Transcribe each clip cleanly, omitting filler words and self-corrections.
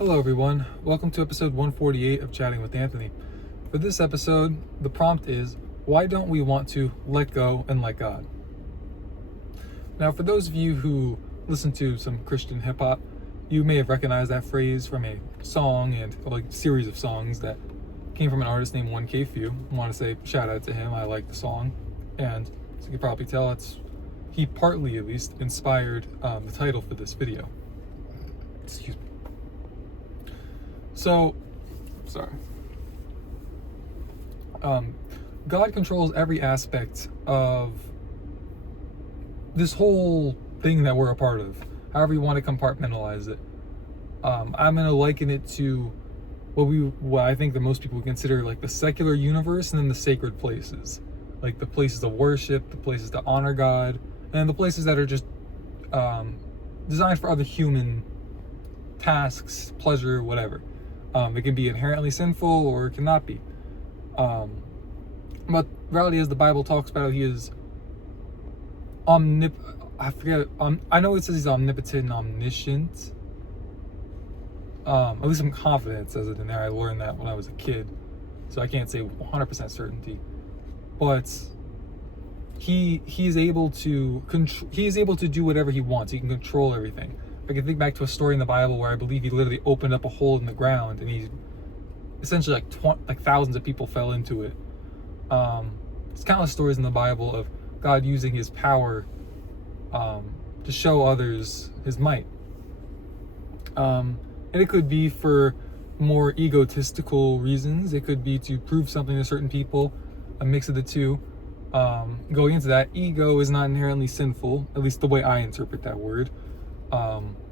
Hello everyone, welcome to episode 148 of Chatting with Anthony. For this episode, the prompt is, why don't we want to let go and let God? Now, for those of you who listen to some Christian hip-hop, you may have recognized that phrase from a song and a series of songs that came from an artist named 1K Phew. I want to say shout out to him, I like the song, and as you can probably tell, he partly at least inspired the title for this video. Excuse me. So, sorry. God controls every aspect of this whole thing that we're a part of, however you want to compartmentalize it. I'm going to liken it to what I think that most people would consider like the secular universe, and then the sacred places, like the places of worship, the places to honor God, and the places that are just designed for other human tasks, pleasure, whatever. It can be inherently sinful or it cannot be. But reality is, the Bible talks about he is I know it says he's omnipotent and omniscient. At least I'm confident it says it in there. I learned that when I was a kid, so I can't say 100% certainty. But he is able to do whatever he wants. He can control everything. I can think back to a story in the Bible where I believe he literally opened up a hole in the ground, and he essentially like thousands of people fell into it. There's countless stories in the Bible of God using his power to show others his might. And it could be for more egotistical reasons. It could be to prove something to certain people, a mix of the two. Going into that, ego is not inherently sinful, at least the way I interpret that word.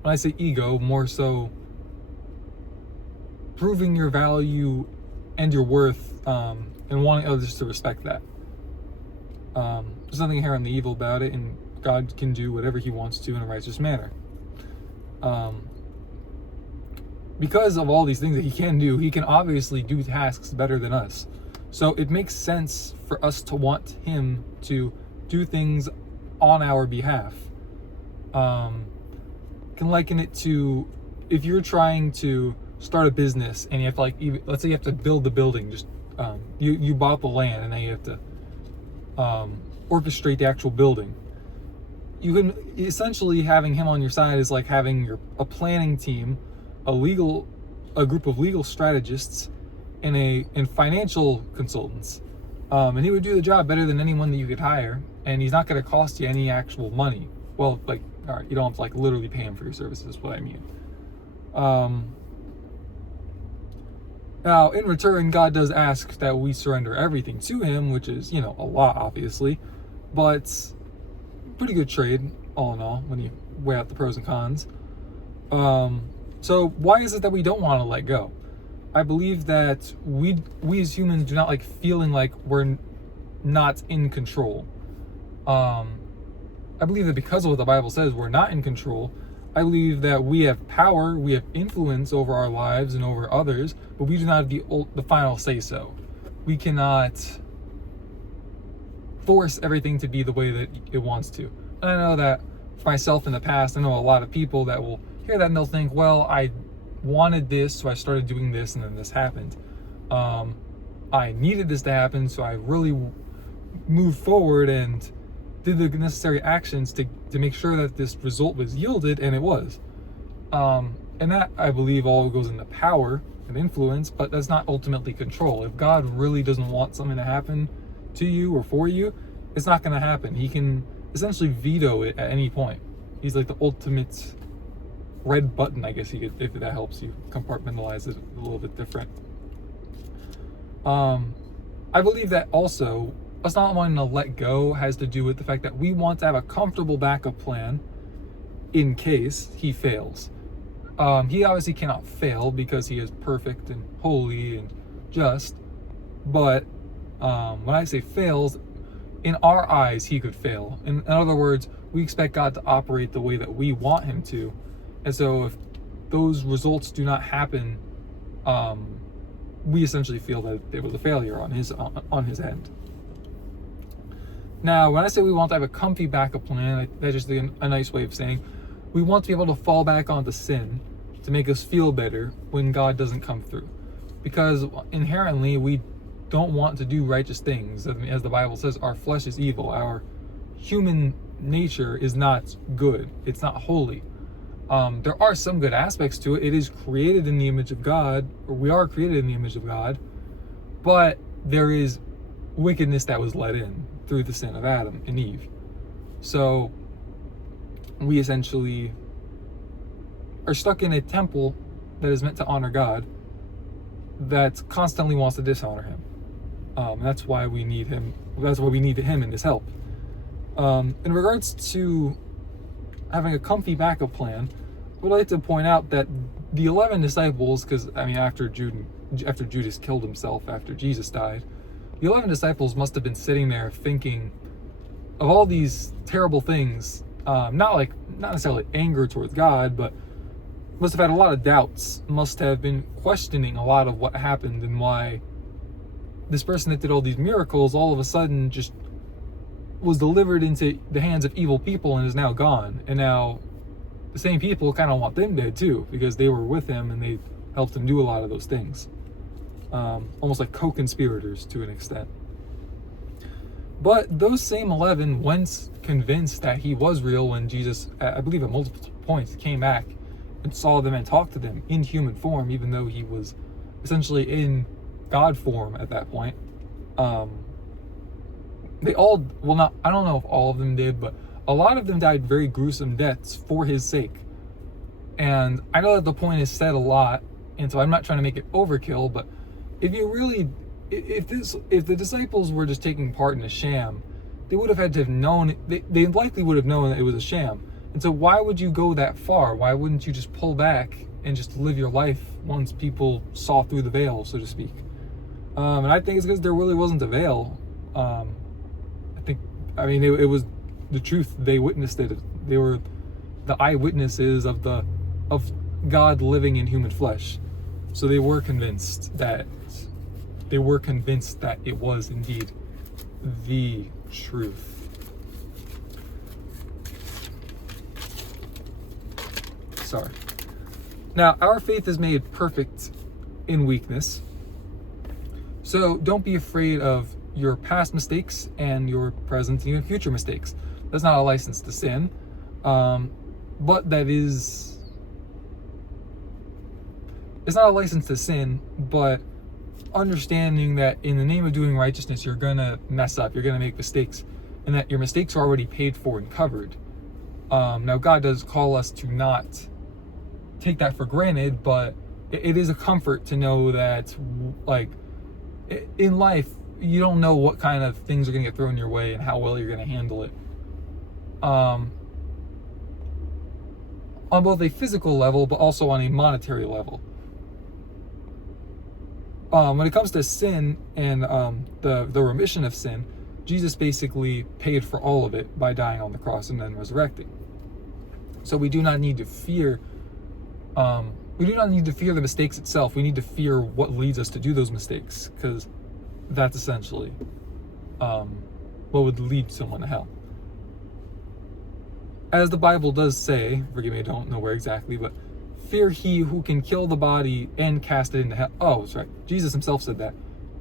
When I say ego, more so proving your value and your worth, and wanting others to respect that. There's nothing inherently evil about it, and God can do whatever he wants to in a righteous manner. Because of all these things that he can do, he can obviously do tasks better than us. So it makes sense for us to want him to do things on our behalf. Can liken it to if you're trying to start a business and you have to let's say you have to build the building, just you bought the land and now you have to orchestrate the actual building. You can essentially, having him on your side is like having a planning team, a group of legal strategists, and financial consultants, and he would do the job better than anyone that you could hire, and he's not going to cost you any actual money. Well, all right, you don't have to literally pay him for your services, is what I mean. Now, in return, God does ask that we surrender everything to him, which is, a lot, obviously, but pretty good trade, all in all, when you weigh out the pros and cons. So why is it that we don't want to let go? I believe that we as humans do not like feeling like we're not in control. I believe that because of what the Bible says, we're not in control. I believe that we have power, we have influence over our lives and over others, but we do not have the final say-so. We cannot force everything to be the way that it wants to. And I know that for myself in the past, I know a lot of people that will hear that and they'll think, well, I wanted this, so I started doing this, and then this happened. I needed this to happen, so I really moved forward and did the necessary actions to make sure that this result was yielded, and it was. And that, I believe, all goes into power and influence, but that's not ultimately control. If God really doesn't want something to happen to you or for you, it's not going to happen. He can essentially veto it at any point. He's like the ultimate red button, I guess you could, if that helps you compartmentalize it a little bit different. I believe that also us not wanting to let go has to do with the fact that we want to have a comfortable backup plan in case he fails. He obviously cannot fail because he is perfect and holy and just, but when I say fails, in our eyes he could fail. In other words, we expect God to operate the way that we want him to, and so if those results do not happen, we essentially feel that it was a failure on his end. Now, when I say we want to have a comfy backup plan, that's just a nice way of saying we want to be able to fall back onto sin, to make us feel better when God doesn't come through. Because inherently we don't want to do righteous things. As the Bible says, our flesh is evil. Our human nature is not good. It's not holy. There are some good aspects to it. It is created in the image of God, or we are created in the image of God, but there is wickedness that was let in through the sin of Adam and Eve. So we essentially are stuck in a temple that is meant to honor God that constantly wants to dishonor him. That's why we need him. That's why we need him in this help. In regards to having a comfy backup plan, I would like to point out that the 11 disciples, because after Judas killed himself after Jesus died, the 11 disciples must have been sitting there thinking of all these terrible things, not necessarily anger towards God, but must have had a lot of doubts, must have been questioning a lot of what happened and why this person that did all these miracles all of a sudden just was delivered into the hands of evil people and is now gone. And now the same people kind of want them dead too, because they were with him and they helped him do a lot of those things. Almost like co-conspirators to an extent. But those same 11, once convinced that he was real, when Jesus, I believe at multiple points, came back and saw them and talked to them in human form, even though he was essentially in God form at that point. They all, I don't know if all of them did, but a lot of them died very gruesome deaths for his sake. And I know that the point is said a lot, and so I'm not trying to make it overkill, but if the disciples were just taking part in a sham, they would have had to have known, they likely would have known that it was a sham. And so why would you go that far? Why wouldn't you just pull back and just live your life once people saw through the veil, so to speak? And I think it's because there really wasn't a veil. It was the truth. They witnessed it. They were the eyewitnesses of God living in human flesh. So they were convinced that it was indeed the truth. Sorry. Now, our faith is made perfect in weakness. So don't be afraid of your past mistakes and your present and even future mistakes. That's not a license to sin, but it's not a license to sin, but understanding that in the name of doing righteousness, you're gonna mess up, you're gonna make mistakes, and that your mistakes are already paid for and covered. Now, God does call us to not take that for granted, but it is a comfort to know that, like, in life, you don't know what kind of things are going to get thrown your way and how well you're going to handle it. On both a physical level, but also on a monetary level. When it comes to sin and the remission of sin, Jesus basically paid for all of it by dying on the cross and then resurrecting. So we do not need to fear. We do not need to fear the mistakes itself. We need to fear what leads us to do those mistakes, because that's essentially what would lead someone to hell. As the Bible does say, forgive me, I don't know where exactly, but fear he who can kill the body and cast it into hell. Oh, that's right. Jesus himself said that.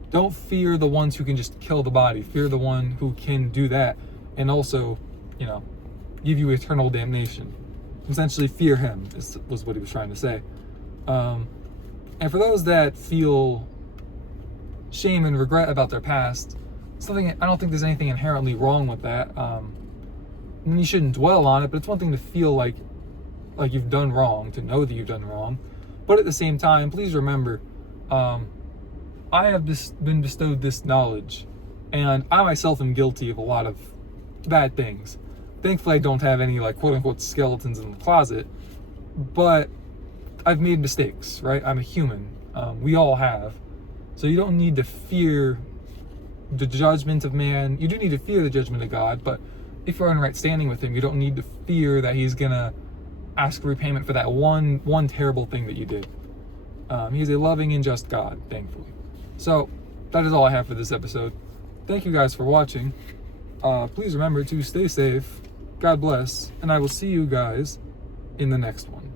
Don't fear the ones who can just kill the body. Fear the one who can do that and also, give you eternal damnation. Essentially, fear him was what he was trying to say. And for those that feel shame and regret about their past, I don't think there's anything inherently wrong with that. And you shouldn't dwell on it, but it's one thing to feel like you've done wrong, to know that you've done wrong. But at the same time, please remember, I have been bestowed this knowledge, and I myself am guilty of a lot of bad things. Thankfully, I don't have any, quote unquote, skeletons in the closet, but I've made mistakes, right? I'm a human. We all have. So you don't need to fear the judgment of man. You do need to fear the judgment of God, but if you're in right standing with him, you don't need to fear that he's gonna ask repayment for that one terrible thing that you did. He's a loving and just God, thankfully. So that is all I have for this episode. Thank you guys for watching. Please remember to stay safe, God bless, and I will see you guys in the next one.